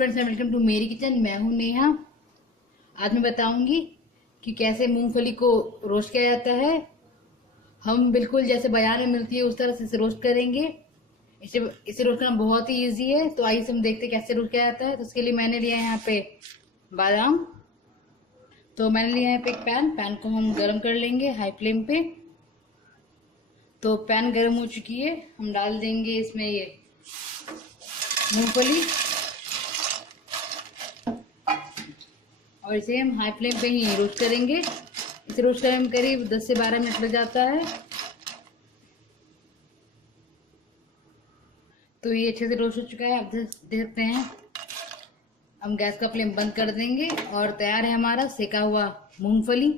Friends and welcome to मेरी kitchen. मैं हूं नेहा। आज मैं बताऊंगी कि कैसे मूंगफली को रोस्ट किया जाता है। हम बिल्कुल जैसे बाजार में मिलती है उस तरह से इसे रोस्ट करेंगे। इसे रोस्ट करना बहुत ही इजी है। तो आइए हम देखते हैं कैसे रोस्ट किया जाता है। तो उसके लिए मैंने लिया है यहाँ पे बादाम। तो मैंने लिया है यहाँ पे एक पैन को हम गर्म कर लेंगे हाई फ्लेम पे। तो पैन गर्म हो चुकी है, हम डाल देंगे इसमें ये मूंगफली और इसे हम हाई फ्लेम पे ही रोस्ट करेंगे। इसे रोस्ट करने में करीब 10 से 12 मिनट लग जाता है। तो ये अच्छे से रोस्ट हो चुका है, आप देख सकते हैं। हम गैस का फ्लेम बंद कर देंगे और तैयार है हमारा सेका हुआ मूंगफली।